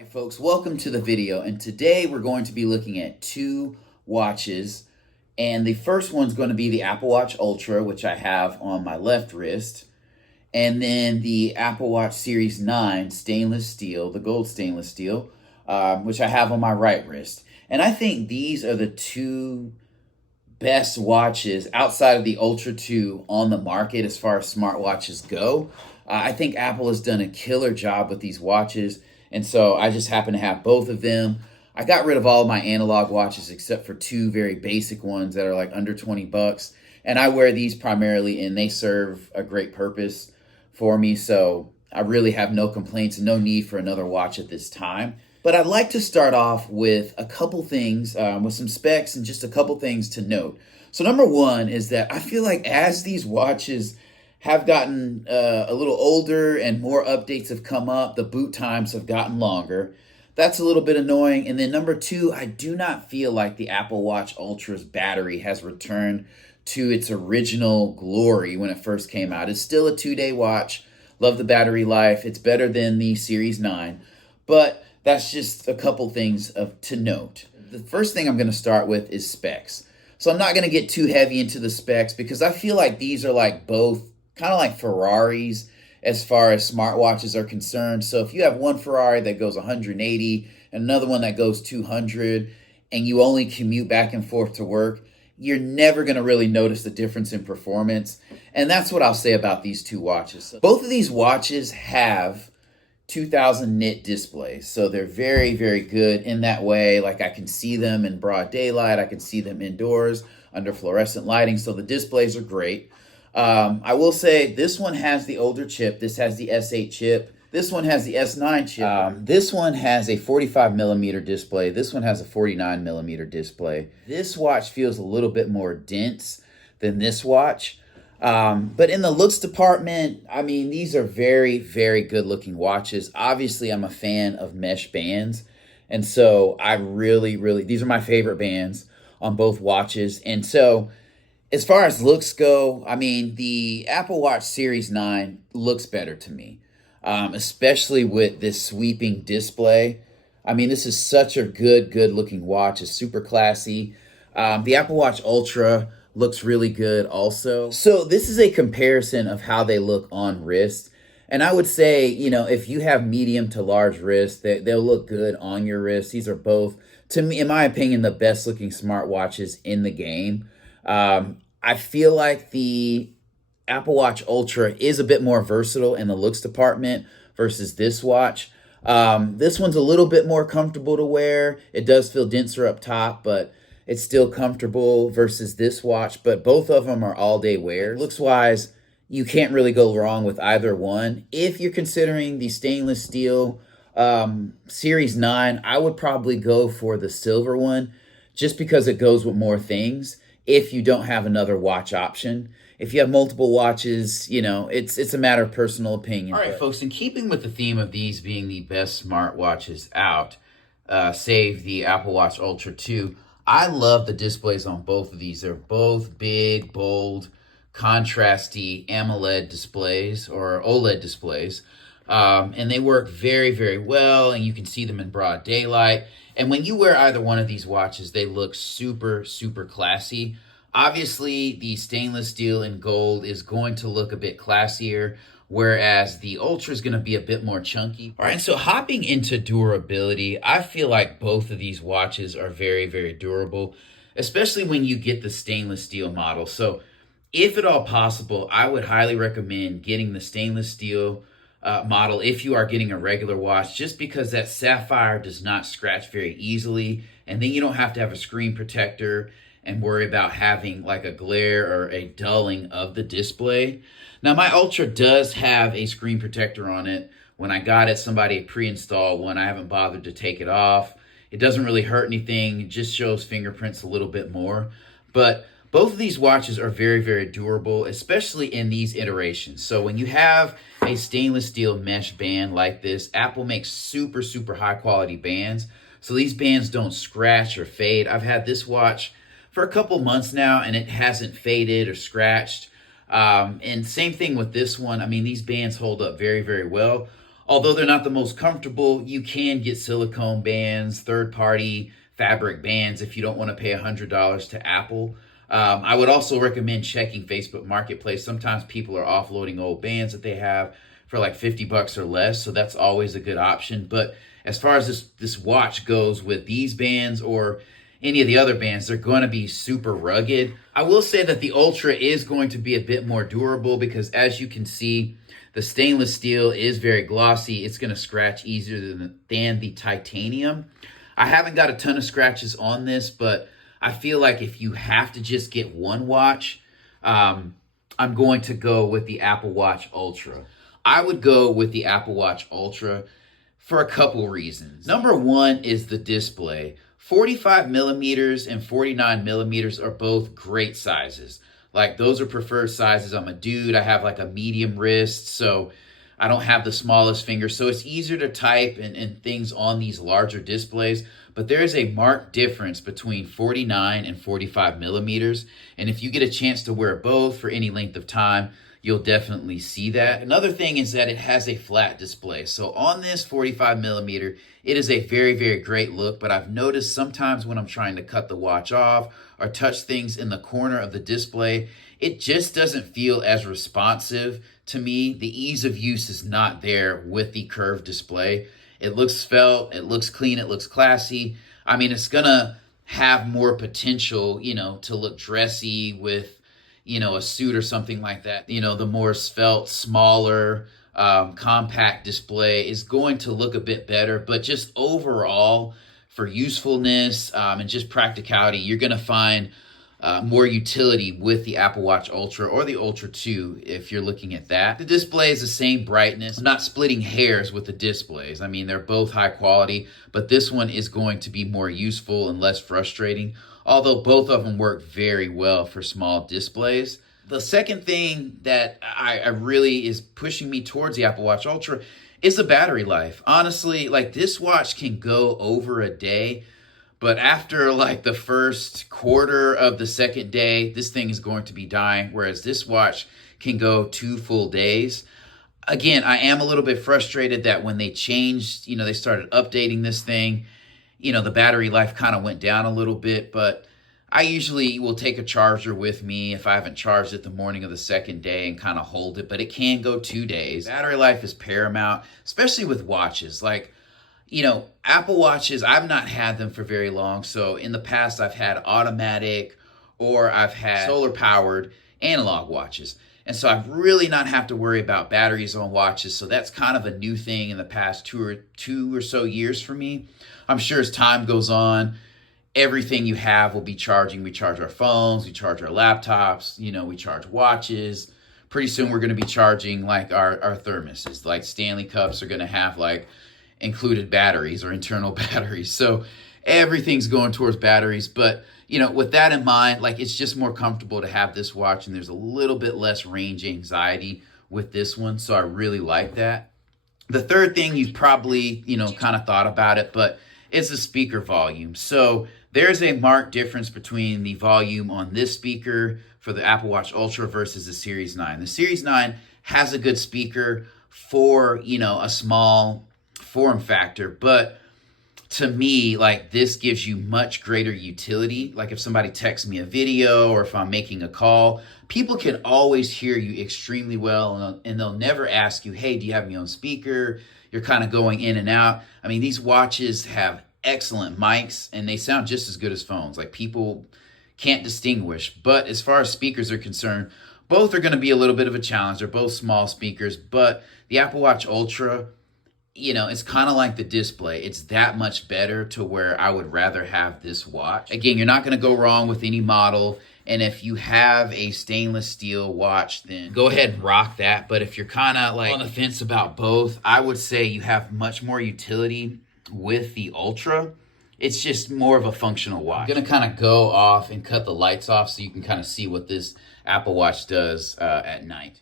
Hi folks, welcome to the video, and today we're going to be looking at two watches, and the first one's going to be the Apple Watch Ultra, which I have on my left wrist, and then the Apple Watch Series 9 stainless steel, the gold stainless steel, which I have on my right wrist. And I think these are the two best watches outside of the Ultra 2 on the market as far as smartwatches go. I think Apple has done a killer job with these watches. And so I just happen to have both of them. I got rid of all of my analog watches except for two very basic ones that are like under 20 bucks. And I wear these primarily and they serve a great purpose for me. So I really have no complaints and no need for another watch at this time. But I'd like to start off with a couple things, with some specs and just a couple things to note. So number one is that I feel like as these watches have gotten a little older and more updates have come up, the boot times have gotten longer. That's a little bit annoying. And then number two, I do not feel like the Apple Watch Ultra's battery has returned to its original glory when it first came out. It's still a 2-day watch. Love the battery life. It's better than the Series 9. But that's just a couple things to note. The first thing I'm going to start with is specs. So I'm not going to get too heavy into the specs because I feel like these are like both kind of like Ferraris as far as smartwatches are concerned. So if you have one Ferrari that goes 180 and another one that goes 200 and you only commute back and forth to work, you're never going to really notice the difference in performance. And that's what I'll say about these two watches. Both of these watches have 2000 nit displays. So they're very, very good in that way. Like I can see them in broad daylight. I can see them indoors under fluorescent lighting. So the displays are great. I will say this one has the older chip. This has the S8 chip. This one has the S9 chip. This one has a 45 millimeter display. This one has a 49 millimeter display. This watch feels a little bit more dense than this watch. But in the looks department, I mean, these are very, very good looking watches. Obviously, I'm a fan of mesh bands. And so I really, these are my favorite bands on both watches. And so as far as looks go, I mean, the Apple Watch Series 9 looks better to me, especially with this sweeping display. I mean, this is such a good looking watch. It's super classy. The Apple Watch Ultra looks really good also. So this is a comparison of how they look on wrist. And I would say, you know, if you have medium to large wrists, they'll look good on your wrist. These are both, to me, in my opinion, the best looking smartwatches in the game. I feel like the Apple Watch Ultra is a bit more versatile in the looks department versus this watch. This one's a little bit more comfortable to wear. It does feel denser up top, but it's still comfortable versus this watch. But both of them are all-day wear. Looks-wise, you can't really go wrong with either one. If you're considering the stainless steel Series 9, I would probably go for the silver one just because it goes with more things. If you don't have another watch option. If you have multiple watches, you know, it's a matter of personal opinion. All right, folks, in keeping with the theme of these being the best smartwatches out, save the Apple Watch Ultra 2, I love the displays on both of these. They're both big, bold, contrasty AMOLED displays or OLED displays. And they work very, very well, and you can see them in broad daylight. And when you wear either one of these watches, they look super, super classy. Obviously, the stainless steel and gold is going to look a bit classier, whereas the Ultra is going to be a bit more chunky. All right, so hopping into durability, I feel like both of these watches are very, very durable, especially when you get the stainless steel model. So if at all possible, I would highly recommend getting the stainless steel model if you are getting a regular watch, just because that sapphire does not scratch very easily, and then you don't have to have a screen protector and worry about having like a glare or a dulling of the display. Now my Ultra does have a screen protector on it. When I got it, somebody pre-installed one. I haven't bothered to take it off. It doesn't really hurt anything. It just shows fingerprints a little bit more. But both of these watches are very, very durable, especially in these iterations. So when you have a stainless steel mesh band like this, Apple makes super, super high quality bands. So these bands don't scratch or fade. I've had this watch for a couple months now and it hasn't faded or scratched. And same thing with this one. I mean, these bands hold up very, very well. Although they're not the most comfortable, you can get silicone bands, third-party fabric bands if you don't want to pay $100 to Apple. I would also recommend checking Facebook Marketplace. Sometimes people are offloading old bands that they have for like 50 bucks or less, so that's always a good option. But as far as this watch goes with these bands or any of the other bands, they're going to be super rugged. I will say that the Ultra is going to be a bit more durable because, as you can see, the stainless steel is very glossy. It's going to scratch easier than the titanium. I haven't got a ton of scratches on this, but I feel like if you have to just get one watch, I'm going to go with the Apple Watch Ultra. I would go with the Apple Watch Ultra for a couple reasons. Number one is the display. 45 millimeters and 49 millimeters are both great sizes. Like, those are preferred sizes. I'm a dude. I have like a medium wrist, so I don't have the smallest finger. So it's easier to type and things on these larger displays. But there is a marked difference between 49 and 45 millimeters. And if you get a chance to wear both for any length of time, you'll definitely see that. Another thing is that it has a flat display. So on this 45 millimeter, it is a very, very great look, but I've noticed sometimes when I'm trying to cut the watch off or touch things in the corner of the display, it just doesn't feel as responsive to me. The ease of use is not there with the curved display. It looks svelte, it looks clean, it looks classy. I mean, it's gonna have more potential, to look dressy with, a suit or something like that. The more svelte, smaller, compact display is going to look a bit better, but just overall for usefulness and just practicality, you're going to find more utility with the Apple Watch Ultra or the Ultra 2 if you're looking at that. The display is the same brightness. I'm not splitting hairs with the displays. I mean, they're both high quality, but this one is going to be more useful and less frustrating, although both of them work very well for small displays. The second thing that I really is pushing me towards the Apple Watch Ultra is the battery life. Honestly, like, this watch can go over a day, but after like the first quarter of the second day, this thing is going to be dying, whereas this watch can go 2 full days. Again, I am a little bit frustrated that when they changed, they started updating this thing, the battery life kind of went down a little bit, but I usually will take a charger with me if I haven't charged it the morning of the second day and kind of hold it, but it can go 2 days. Battery life is paramount, especially with watches. Like, Apple Watches, I've not had them for very long. So in the past, I've had automatic or I've had solar powered analog watches. And so I've really not have to worry about batteries on watches. So that's kind of a new thing in the past two or so years for me. I'm sure as time goes on, everything you have will be charging. We charge our phones, we charge our laptops, we charge watches. Pretty soon we're going to be charging like our thermoses. Like, Stanley cups are going to have like included batteries or internal batteries. So everything's going towards batteries. But, with that in mind, like, it's just more comfortable to have this watch, and there's a little bit less range anxiety with this one. So I really like that. The third thing, you've probably, kind of thought about it, but it's the speaker volume. So there's a marked difference between the volume on this speaker for the Apple Watch Ultra versus the Series 9. The Series 9 has a good speaker for, a small form factor, but to me, like, this gives you much greater utility. Like, if somebody texts me a video or if I'm making a call, people can always hear you extremely well, and they'll never ask you, hey, do you have me on speaker? You're kind of going in and out. I mean, these watches have excellent mics, and they sound just as good as phones. Like, people can't distinguish. But as far as speakers are concerned, both are going to be a little bit of a challenge. They're both small speakers, but the Apple Watch Ultra, it's kind of like the display. It's that much better to where I would rather have this watch. Again, you're not going to go wrong with any model. And if you have a stainless steel watch, then go ahead and rock that. But if you're kind of like on the fence about both, I would say you have much more utility with the Ultra. It's just more of a functional watch. I'm going to kind of go off and cut the lights off so you can kind of see what this Apple Watch does at night.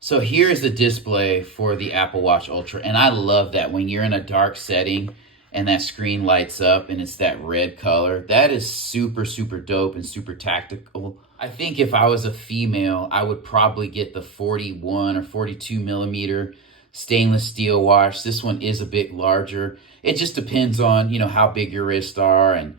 So here's the display for the Apple Watch Ultra, and I love that when you're in a dark setting and that screen lights up and it's that red color. That is super, super dope and super tactical. I think if I was a female, I would probably get the 41 or 42 millimeter stainless steel watch. This one is a bit larger. It just depends on, you know, how big your wrists are and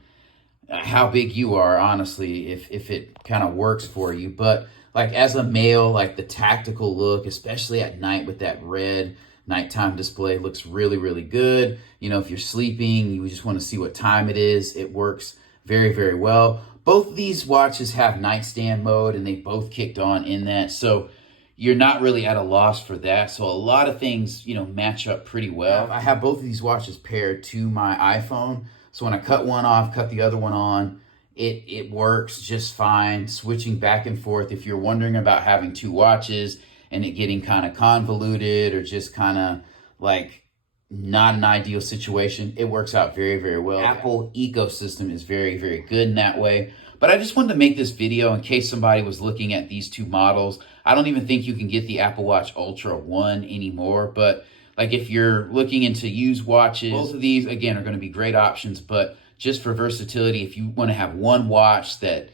how big you are, honestly, if it kind of works for you. But like as a male, like the tactical look, especially at night with that red nighttime display, looks really, really good. You know, if you're sleeping, you just want to see what time it is, it works very, very well. Both of these watches have nightstand mode, and they both kicked on in that. So you're not really at a loss for that. So a lot of things, you know, match up pretty well. I have both of these watches paired to my iPhone. So when I cut one off, cut the other one on, it works just fine. Switching back and forth. If you're wondering about having two watches and it getting kind of convoluted or just kind of like not an ideal situation, it works out very, very well. Apple ecosystem is very, very good in that way. But I just wanted to make this video in case somebody was looking at these two models. I don't even think you can get the Apple Watch Ultra 1 anymore, but like if you're looking into used watches, both of these, again, are going to be great options. But just for versatility, if you want to have one watch that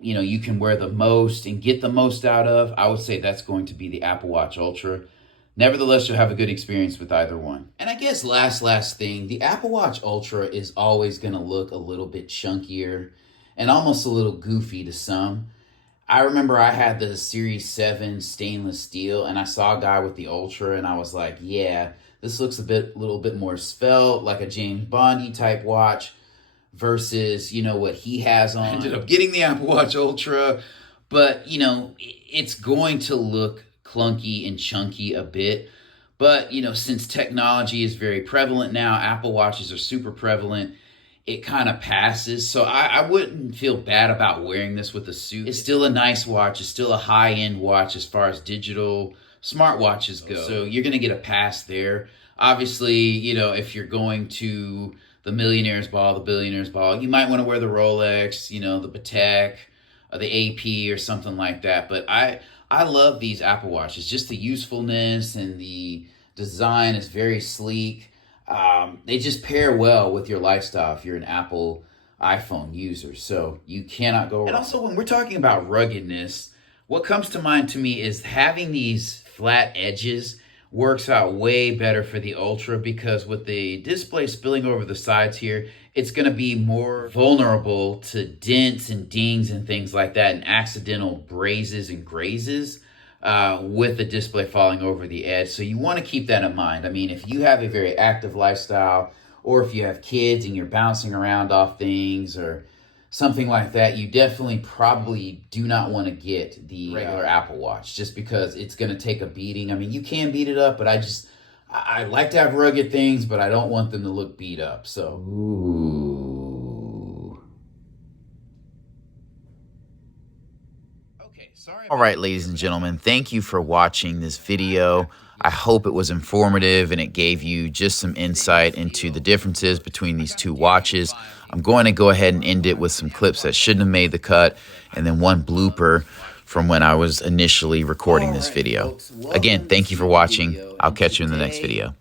you know, you can wear the most and get the most out of, I would say that's going to be the Apple Watch Ultra. Nevertheless, you'll have a good experience with either one. And I guess last thing, the Apple Watch Ultra is always going to look a little bit chunkier and almost a little goofy to some. I remember I had the Series 7 stainless steel, and I saw a guy with the Ultra, and I was like, yeah, this looks little bit more svelte, like a James Bondy type watch versus, you know, what he has on. I ended up getting the Apple Watch Ultra, but, you know, it's going to look clunky and chunky a bit. But, you know, since technology is very prevalent now, Apple Watches are super prevalent, it kind of passes. So I wouldn't feel bad about wearing this with a suit. It's still a nice watch. It's still a high-end watch as far as digital smartwatches go. So you're going to get a pass there. Obviously, you know, if you're going to the Millionaire's Ball, the Billionaire's Ball, you might want to wear the Rolex, you know, the Patek, or the AP or something like that. But I love these Apple Watches. Just the usefulness and the design is very sleek. They just pair well with your lifestyle if you're an Apple iPhone user. So you cannot go wrong. And also, when we're talking about ruggedness, what comes to mind to me is having these flat edges works out way better for the Ultra, because with the display spilling over the sides here, it's going to be more vulnerable to dents and dings and things like that, and accidental brazes and grazes with the display falling over the edge. So you want to keep that in mind. I mean, if you have a very active lifestyle, or if you have kids and you're bouncing around off things or something like that, you definitely probably do not want to get the regular Apple Watch, just because it's going to take a beating. I mean, you can beat it up, but I like to have rugged things, but I don't want them to look beat up. So, ooh. Okay, sorry. All right, ladies and gentlemen, thank you for watching this video. I hope it was informative and it gave you just some insight into the differences between these two watches. I'm going to go ahead and end it with some clips that shouldn't have made the cut, and then one blooper from when I was initially recording this video. Again, thank you for watching. I'll catch you in the next video.